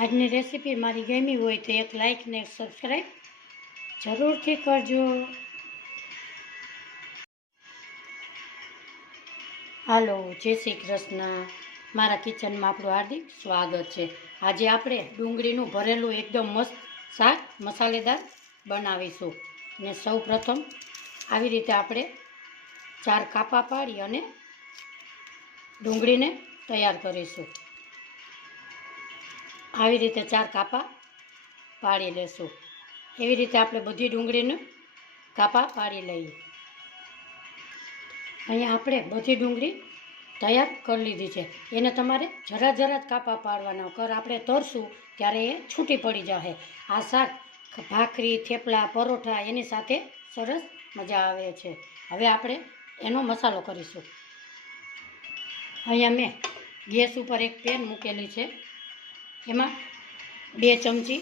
આજની રેસીપી મારી ગમી હોય તો એક લાઈક ને એક સબસ્ક્રાઈબ જરૂરથી કરજો। હાલો, જય શ્રી કૃષ્ણ। મારા કિચનમાં આપણું હાર્દિક સ્વાગત છે। આજે આપણે ડુંગળીનું ભરેલું એકદમ મસ્ત શાક મસાલેદાર બનાવીશું। ને સૌ પ્રથમ આવી રીતે આપણે 4 કાપા પાડી અને ડુંગળીને તૈયાર કરીશું। આવી રીતે 4 કાપા પાડી લેશું। એવી રીતે આપણે બધી ડુંગળીને કાપા પાડી લઈએ। અહીંયા આપણે બધી ડુંગળી તૈયાર કરી લીધી છે। એને તમારે જરા જરા જ કાપા પાડવાના, કર આપણે તરશું ત્યારે એ છૂટી પડી જશે। આ શાક ભાખરી, થેપલા, પરોઠા એની સાથે સરસ મજા આવે છે। હવે આપણે એનો મસાલો કરીશું। અહીંયા મેં ગેસ ઉપર એક પેન મૂકેલી છે। એમાં 2 ચમચી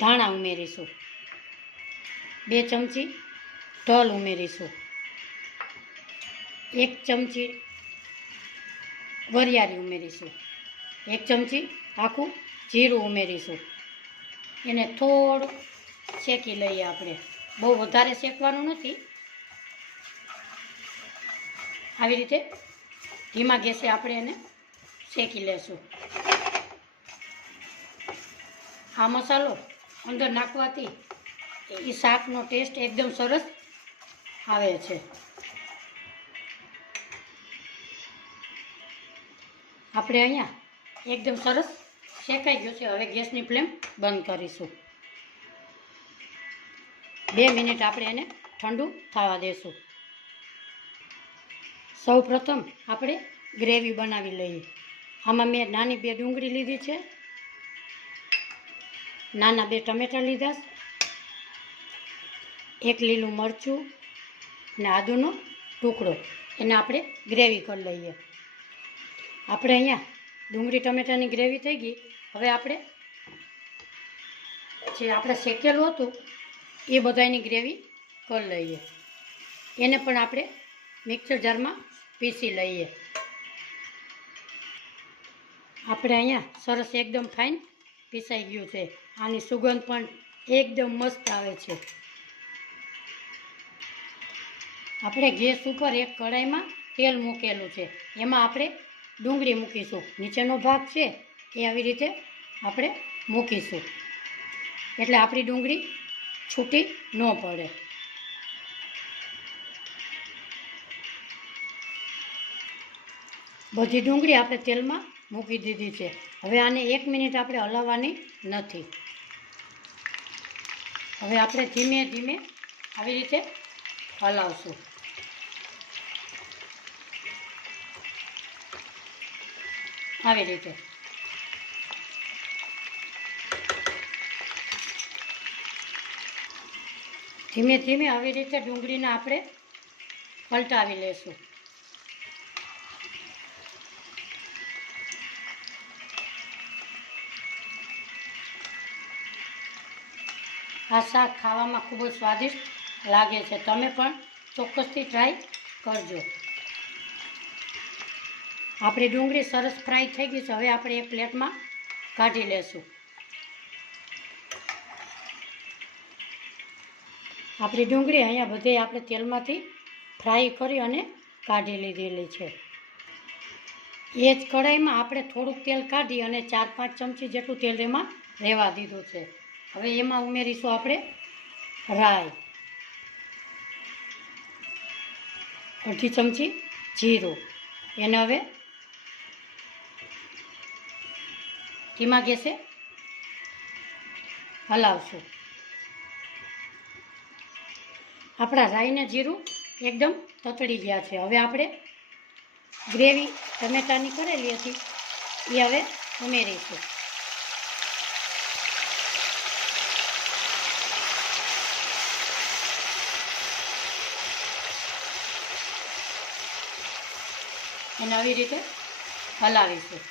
ધાણા ઉમેરીશું, 2 ચમચી તલ ઉમેરીશું, 1 ચમચી વરિયાળી ઉમેરીશું, 1 ચમચી આખું જીરું ઉમેરીશું। એને થોડું શેકી લઈએ આપણે, બહુ વધારે શેકવાનું નથી। આવી રીતે ધીમા ગેસે આપણે એને શેકી લેશું। આ મસાલો અંદર નાખવાથી એ શાકનો ટેસ્ટ એકદમ સરસ આવે છે। આપણે અહીંયા એકદમ સરસ શેકાઈ ગયું છે। હવે ગેસની ફ્લેમ બંધ કરીશું। 2 મિનિટ આપણે એને ઠંડુ થવા દેશું। સૌ પ્રથમ આપણે ગ્રેવી બનાવી લઈએ। આમાં મેં નાની 2 ડુંગળી લીધી છે, નાના 2 ટમેટાં લીધા, 1 લીલું મરચું અને આદુનો ટુકડો, એને આપણે ગ્રેવી કરી લઈએ। આપણે અહીંયા ડુંગળી ટમેટાની ગ્રેવી થઈ ગઈ। હવે આપણે જે આપણે શેકેલું હતું એ બધાની ગ્રેવી કરી લઈએ। એને પણ આપણે મિક્સર જારમાં પીસી લઈએ। આપણે અહીંયા સરસ એકદમ ફાઇન પીસાઈ ગયું છે। આની સુગંધ પણ એકદમ મસ્ત આવે છે। આપણે ગેસ ઉપર એક કઢાઈમાં તેલ મૂકેલું છે, એમાં આપણે ડુંગળી મૂકીશું। નીચેનો ભાગ છે એ આવી રીતે આપણે મૂકીશું, એટલે આપણી ડુંગળી છૂટી ન પડે। બધી ડુંગળી આપણે તેલમાં મૂકી દીધી છે। હવે આને 1 મિનિટ આપણે હલાવવાની નથી। હવે આપણે ધીમે ધીમે આવી રીતે હલાવશું। આવી રીતે ધીમે ધીમે આવી રીતે ડુંગળીને આપણે પલટાવી લેશું। આ શાક ખાવામાં ખૂબ જ સ્વાદિષ્ટ લાગે છે। તમે પણ ચોક્કસથી ટ્રાય કરજો। આપણી ડુંગળી સરસ ફ્રાય થઈ ગઈ છે। હવે આપણે એક પ્લેટમાં કાઢી લેશું। આપણી ડુંગળી અહીંયા બધે આપણે તેલમાંથી ફ્રાય કરી અને કાઢી લીધેલી છે। એ જ કઢાઈમાં આપણે થોડુંક તેલ કાઢી અને 4-5 ચમચી જેટલું તેલ એમાં રહેવા દીધું છે। હવે એમાં ઉમેરીશું આપણે રાઈ, 1/2 ચમચી જીરું। એને હવે ધીમા ગેસે હલાવશું। આપણા રાઈને જીરું એકદમ તતડી ગયા છે। હવે આપણે ગ્રેવી ટમેટાની કરેલી હતી એ હવે ઉમેરીશું। એને આવી રીતે હલાવીશું।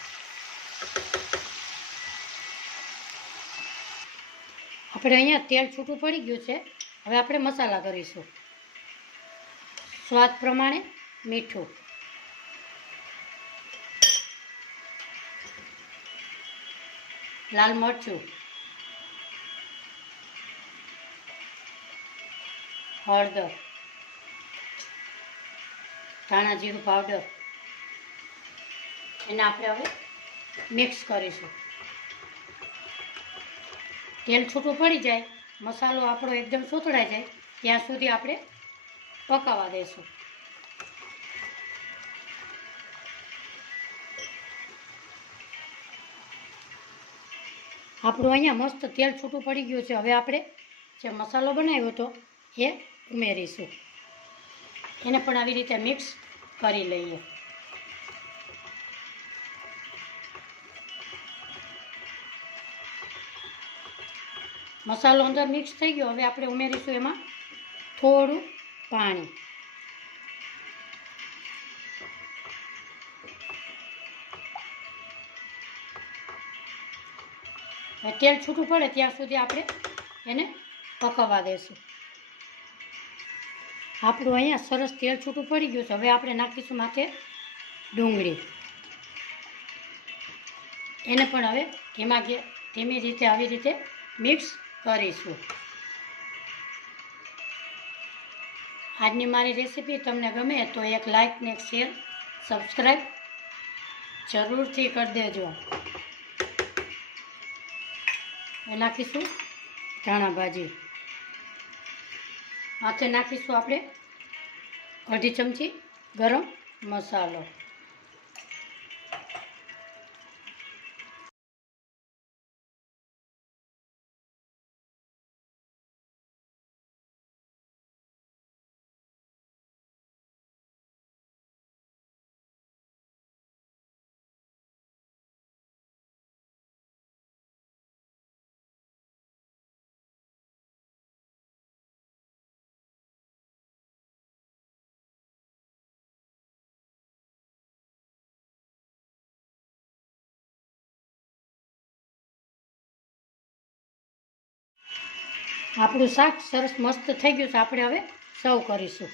આપણે અહીંયા તેલ છૂટું પડી ગયું છે। હવે આપણે મસાલા કરીશું। સ્વાદ પ્રમાણે મીઠું, લાલ મરચું, હળદર, ધાણા જીરું પાવડર. એને આપણે હવે મિક્સ કરીશું. તેલ છૂટું પડી જાય, મસાલો આપણો એકદમ સોતળાઈ જાય ત્યાં સુધી આપણે પકાવવા દઈશું. આપણું અહીંયા મસ્ત તેલ છૂટું પડી ગયું છે. હવે આપણે જે મસાલો બનાવ્યો હતો એ ઉમેરીશું. એને પણ આવી રીતે મિક્સ કરી લઈએ. મસાલો અંદર મિક્સ થઈ ગયો. હવે આપણે ઉમેરીશું એમાં થોડું પાણી. તેલ છૂટું પડે ત્યાં સુધી આપણે એને પકાવવા દઈશું. આપણું અહીંયા સરસ તેલ છૂટું પડી ગયું છે. હવે આપણે નાખીશું માથે ડુંગળી. એને પણ હવે ધીમી રીતે આવી રીતે મિક્સ કરીશું. આજની મારી રેસીપી તમને ગમે તો એક લાઈક ને એક શેર સબસ્ક્રાઈબ જરૂરથી કરી દેજો. નાખીશું ધાણા ભાજી. માથે નાખીશું આપણે અડધી ચમચી ગરમ મસાલો. આપણું શાક સરસ મસ્ત થઈ ગયું છે. આપણે હવે સર્વ કરીશું.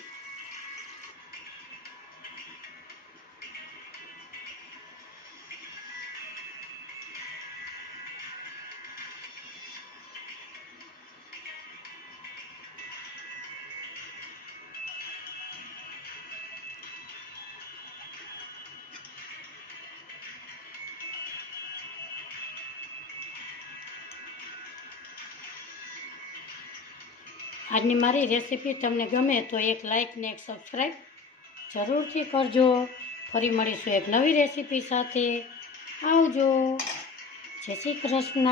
આજની મારી રેસીપી તમને ગમે તો એક લાઈક ને એક સબસ્ક્રાઈબ જરૂરથી કરજો. ફરી મળીશું એક નવી રેસીપી સાથે. આવજો. જય શ્રી કૃષ્ણ.